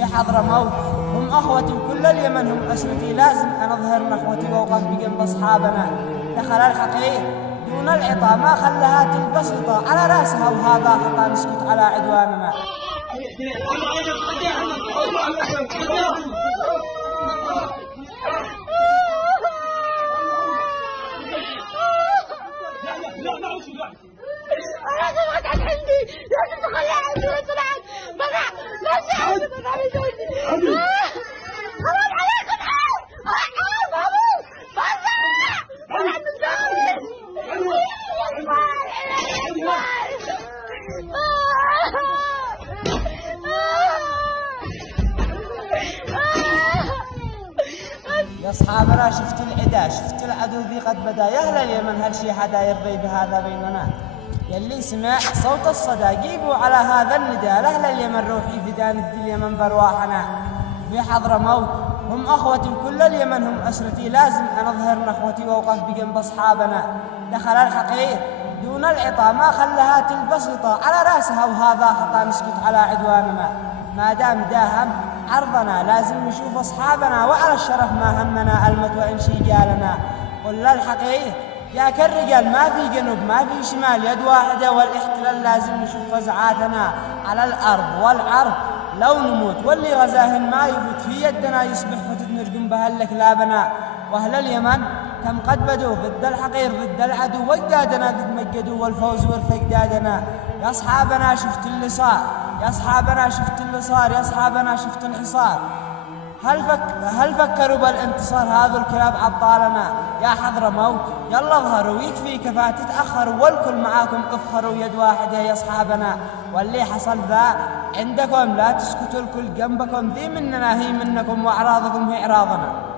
في حضرموت هم أخوتي وكل اليمن هم أسرتي، لازم أن أظهر نخوتي وأوقف بجنب أصحابنا. دخل الحقير دون العطاء ما خلها تلبس غطاء، على رأسها وهذا خطأ نسكت على عدواننا. يا أصحابنا شفت العدا، شفت العدو ذي قد بدا، يا أهل اليمن هل شي حدا يرضي بهذا بيننا؟ يلي سمع صوت الصدى جيبوا على هذا النداء، لأهل اليمن روحي فدان اليمن برواحنا. في حضرموت هم أخوتي وكل اليمن هم أسرتي، لازم أن أظهر نخوتي وأوقف بجنب أصحابنا. دخل الحقير دون العطاء ما خلها تلبس غطاء، على رأسها وهذا خطأ نسكت على عدواننا. ما دام داهم عرضنا لازم نشوف أصحابنا، وعلى الشرف ما همنا المت وإن شي جالنا. قل للحقير يا كالرجال ما في جنوب ما في شمال، يد واحدة والاحتلال لازم نشوف فزعاتنا على الأرض والعرض لو نموت، واللي غزاهن ما يفوت في يدنا يصبح فتت نرجم بهلك لابنا. وأهل اليمن كم قد بدوا ضد الحقير ضد العدو، واجدادنا قد مجدوا والفوز ورث اجدادنا. يا أصحابنا شفت اللي صار، يا أصحابنا شفت اللي صار، يا أصحابنا شفت الحصار. هل فكروا بالانتصار؟ هذا الكلاب عطالنا. يا حضرموت يلا اظهروا ويكفي كفا تتأخروا، والكل معاكم افخروا يد واحدة يا أصحابنا. واللي حصل ذا عندكم لا تسكتوا، الكل جنبكم، ذي مننا هي منكم وأعراضكم هي أعراضنا.